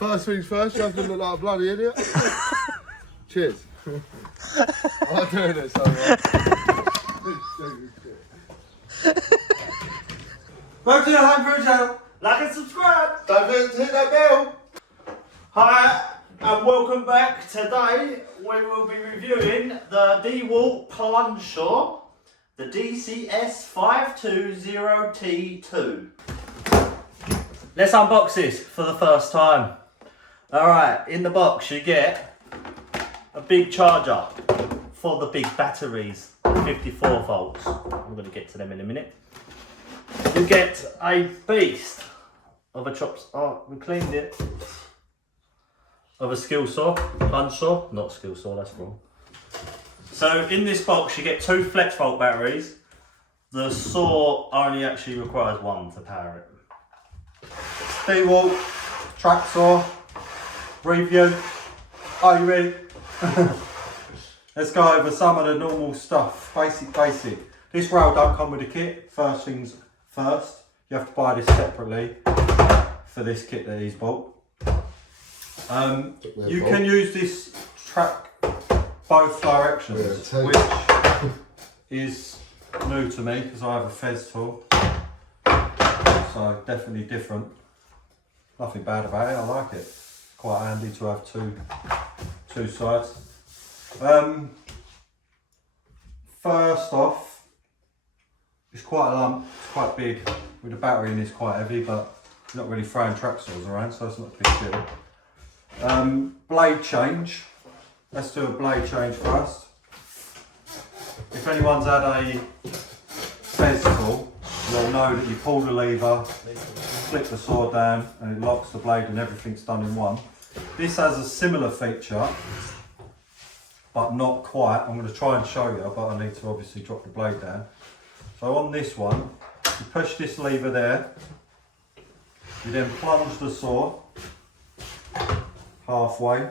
First things first, you have to look like a bloody idiot. Cheers. I'm doing it so well. Welcome to the Homebrew channel. Like and subscribe. Don't forget to hit that bell. Hi and welcome back. Today we will be reviewing the DeWalt Plunge SAW, the Dcs520 T2. Let's unbox this for the first time. Alright, in the box you get a big charger for the big batteries, 54 volts. I'm going to get to them in a minute. You get a beast of a we cleaned it. Of a skill saw, plunge saw, not skill saw, that's wrong. So in this box you get 2 flex volt batteries. The saw only actually requires 1 to power it. DeWalt track saw review. Are you ready? Let's go over some of the normal stuff. Basic. This rail don't come with a kit. First things first, you have to buy this separately for this kit that he's bought. You can use this track both directions, which is new to me because I have a Festool, so definitely different. Nothing bad about it, I like it. Quite handy to have two sides. First off, it's quite a lump, it's quite big. With the battery in it's quite heavy, but you're not really throwing track saws around, so it's not a big deal. Blade change. Let's do a blade change first. If anyone's had a Festool, you'll know that you pull the lever, flip the saw down, and it locks the blade and everything's done in one. This has a similar feature, but not quite. I'm going to try and show you, but I need to obviously drop the blade down. So on this one, you push this lever there, you then plunge the saw halfway.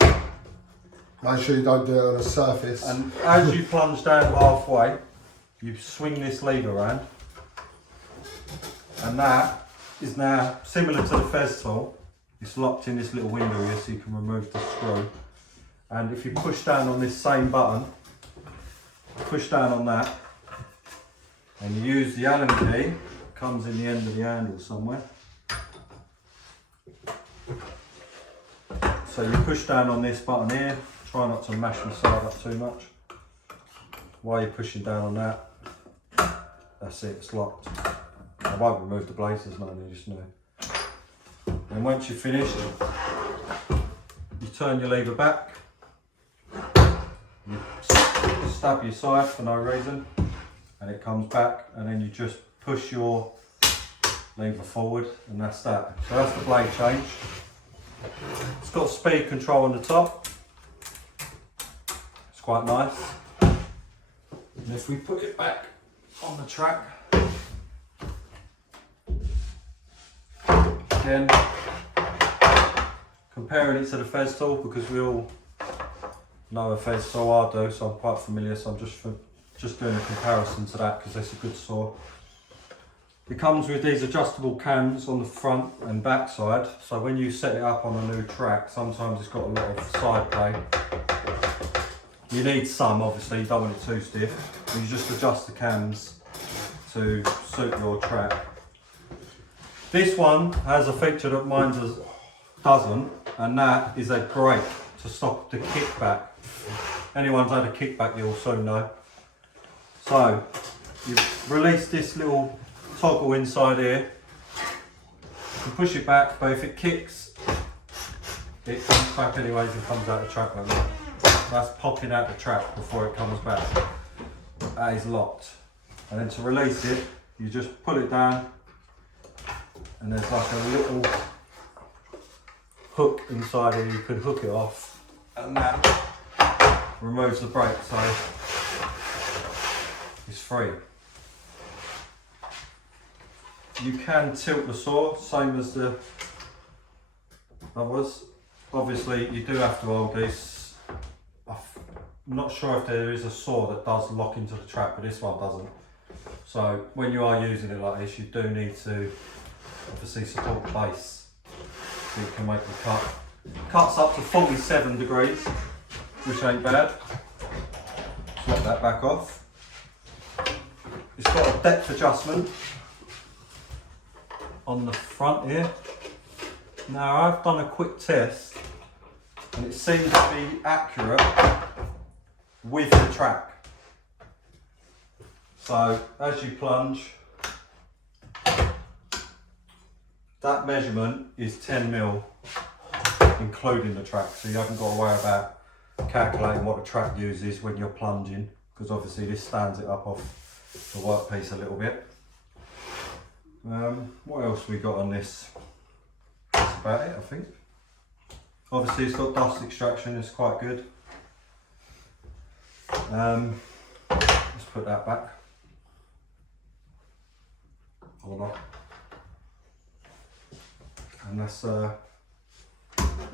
Make sure you don't do it on a surface. And as you plunge down halfway, you swing this lever around. And that is now similar to the Festool. It's locked in this little window here so you can remove the screw. And if you push down on this same button, push down on that, and you use the Allen key, comes in the end of the handle somewhere. So you push down on this button here, try not to mash the side up too much. While you're pushing down on that, that's it, it's locked. I won't remove the blades, there's no need, just know. And once you're finished, you turn your lever back, you stab your side for no reason, and it comes back, and then you just push your lever forward, and that's that. So that's the blade change. It's got speed control on the top. It's quite nice. And if we put it back on the track, again, comparing it to the Festool, because we all know a Festool, I do, so I'm quite familiar, so I'm just doing a comparison to that because it's a good saw. It comes with these adjustable cams on the front and back side, so when you set it up on a new track, sometimes it's got a lot of side play. You need some, obviously, you don't want it too stiff. You just adjust the cams to suit your track. This one has a feature that mine doesn't, and that is a brake to stop the kickback. Anyone's had a kickback, you'll soon know. So, you release this little toggle inside here. You can push it back, but if it kicks, it comes back anyways and comes out the track like that. That's popping out the track before it comes back. That is locked. And then to release it, you just pull it down, and there's like a little hook inside here. You can hook it off, and that removes the brake, so it's free. You can tilt the saw, same as the others. Obviously, you do have to hold this. I'm not sure if there is a saw that does lock into the track, but this one doesn't. So when you are using it like this, you do need to obviously support the base. obviously it can make the cut. Cuts up to 47 degrees, which ain't bad. Let that back off. It's got a depth adjustment on the front here. Now I've done a quick test and it seems to be accurate with the track. So as you plunge, that measurement is 10mm, including the track, so you haven't got to worry about calculating what the track uses when you're plunging, because obviously this stands it up off the workpiece a little bit. What else we got on this? That's about it, I think. Obviously it's got dust extraction, it's quite good. Let's put that back. Or not. And that's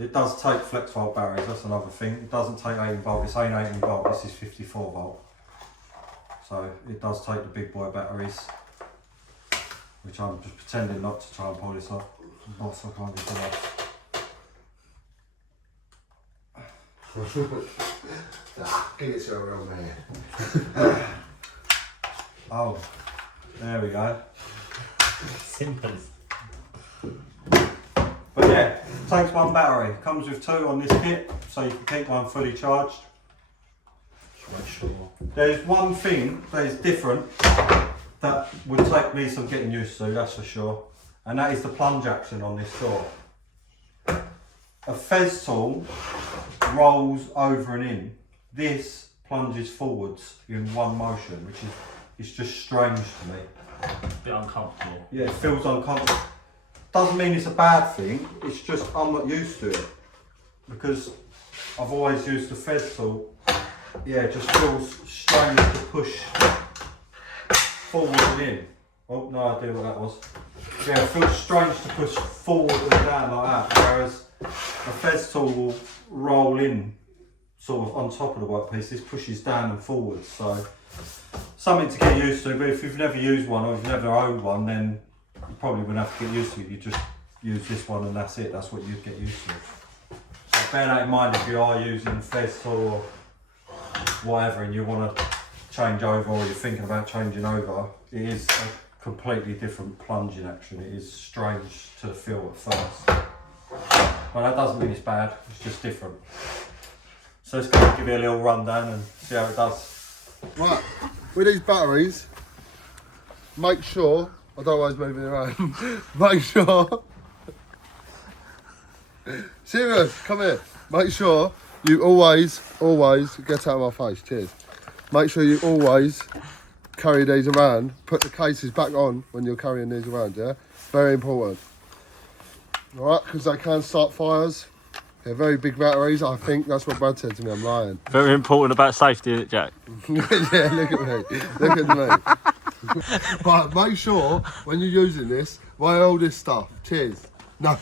it does take flex volt batteries, that's another thing. It doesn't take 18 volt, this ain't 18 volt, this is 54 volt. So it does take the big boy batteries, which I'm just pretending not to try and pull this off. Boss, I can't get it off. Give it to a real man. Oh, there we go. Simple. But yeah, takes one battery. Comes with two on this kit, so you can keep one fully charged. There's one thing that is different that would take me some getting used to, that's for sure. And that is the plunge action on this saw. A Festool rolls over and in. This plunges forwards in one motion, which is just strange to me. A bit uncomfortable. Yeah, it feels uncomfortable. Doesn't mean it's a bad thing, it's just I'm not used to it. Because I've always used the Festool. Yeah, it just feels strange to push forward and in. Oh, no idea what that was. Yeah, it feels strange to push forward and down like that, whereas a Festool will roll in sort of on top of the workpiece. This pushes down and forward, so something to get used to. But if you've never used one or if you've never owned one, then you probably wouldn't have to get used to it. You just use this one and that's it. That's what you'd get used to. So bear that in mind if you are using Festool or whatever and you want to change over or you're thinking about changing over. It is a completely different plunging action. It is strange to feel at first. But that doesn't mean it's bad, it's just different. So let's go and give you a little rundown and see how it does. Right, with these batteries, make sure, I don't always move it around, make sure, serious, come here, make sure you always, get out of my face, cheers. Make sure you always carry these around, put the cases back on when you're carrying these around, yeah? Very important. Alright, because they can start fires. They're very big batteries, I think that's what Brad said to me, I'm lying. Very important about safety, isn't it, Jack? Yeah, look at me, look at me. But make sure, when you're using this, weigh all this stuff, cheers. No,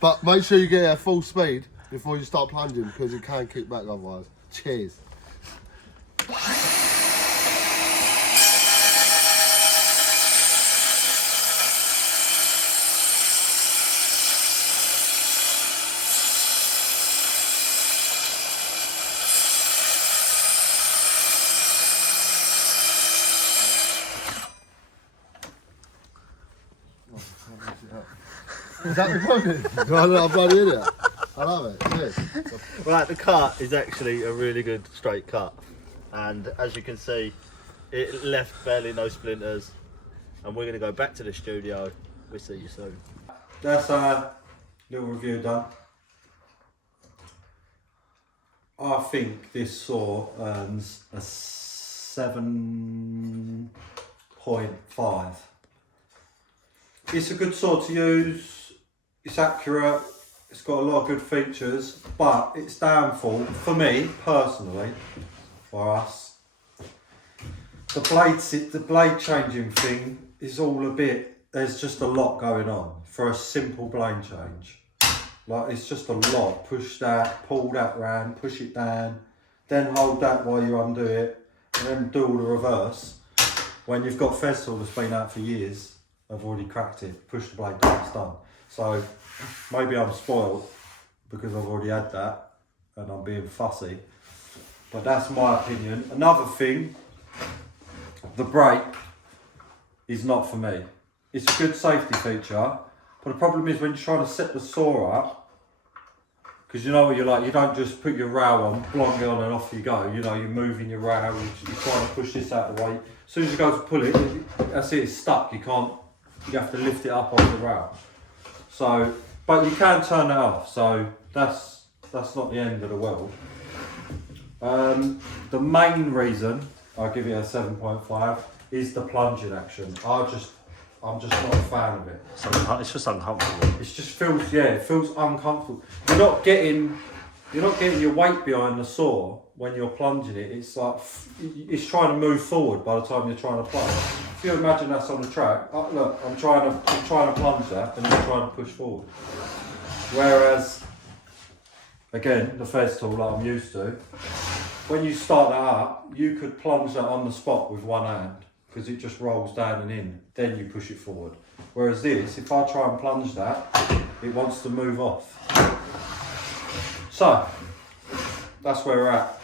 but make sure you get at full speed before you start plunging, because it can kick back otherwise. Cheers. Is that the funny? I'm bloody idiot. I love it. Cheers. Right, the cut is actually a really good straight cut, and as you can see, it left barely no splinters. And we're going to go back to the studio. We'll see you soon. That's a little review done. I think this saw earns a 7.5. It's a good saw to use. It's accurate, it's got a lot of good features, but its downfall, for me personally, for us, the blade changing thing is all a bit, there's just a lot going on for a simple blade change. Like, it's just a lot. Push that, pull that round, push it down, then hold that while you undo it, and then do all the reverse. When you've got Festool that's been out for years, I've already cracked it, push the blade down, it's done. So maybe I'm spoiled because I've already had that and I'm being fussy. But that's my opinion. Another thing, the brake is not for me. It's a good safety feature, but the problem is when you're trying to set the saw up, because you know what you're like, you don't just put your row on, blonde it on and off you go. You know, you're moving your row, you're trying to push this out of the way. As soon as you go to pull it, that's it, it's stuck. You can't, you have to lift it up off the row. So, but you can turn it off, so that's not the end of the world. The main reason I give it a 7.5 is the plunging action. I'm just not a fan of it. It's just uncomfortable. It just feels, yeah, it feels uncomfortable. You're not getting your weight behind the saw when you're plunging it. It's like, it's trying to move forward by the time you're trying to plunge. If you imagine that's on the track, look, I'm trying to plunge that and you're trying to push forward. Whereas, again, the Festool that I'm used to, when you start that up, you could plunge that on the spot with one hand because it just rolls down and in, then you push it forward. Whereas this, if I try and plunge that, it wants to move off. So, that's where we're at.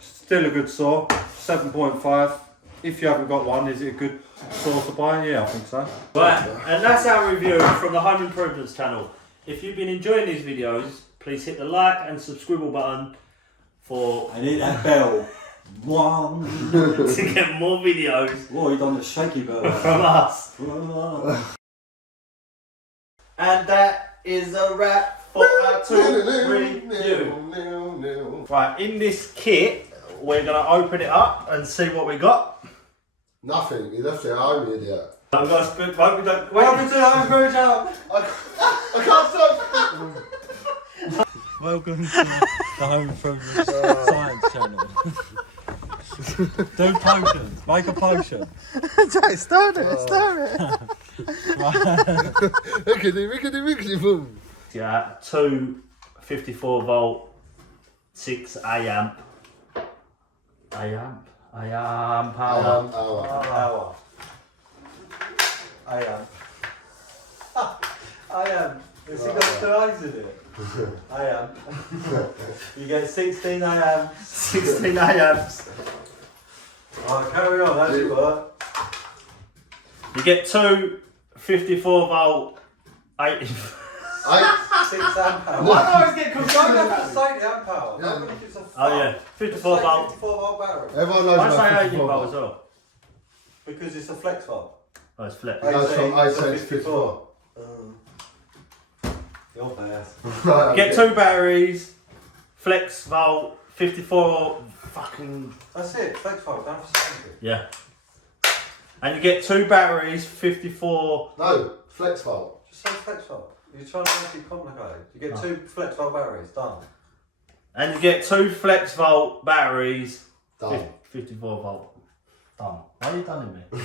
Still a good saw, 7.5. If you haven't got one, is it a good saw to buy? Yeah, I think so. Right, and that's our review from the Home Improvements channel. If you've been enjoying these videos, please hit the like and subscribe button for And hit that bell. One. to get more videos Whoa, you done the shaky bell. from us. And that is a wrap for our tool review. Right, in this kit, we're going to open it up and see what we got. Nothing. You left it at home, you idiot. I'm going to split, wait, we don't, Welcome to the Home Improvement Channel. I can't stop. Welcome to the Home Improvement Science Channel. Do potions. Make a potion. Start it. Rickety, boom. Yeah, two 54 volt, 6 amp power. Hour. I am. Has he got 2 eyes in it? I am. You get 16 amps. 16 amps. Right, carry on, that's it, work. You get two 54 volt, 8. 6 amp power. Why do I always get Don't confused? have to say the amp power. Yeah. Even if it's a Oh yeah, 54 volt. 54 volt battery. Everyone knows Why about say 18 54 volt as volt. well? Because it's a flex volt. Oh, it's flip. That's from 18 to 54. You're fast. Right, You get okay. 2 batteries, flex volt, 54 fucking. That's it, flex volt, don't have to say anything. Yeah. And you get 2 batteries, 54. No, flex volt. Just say flex volt. You're trying to make it complicated. You get 2 flex volt batteries, done. And you get 2 flex volt batteries, Done. 54 volt. Done. Why are you done in me?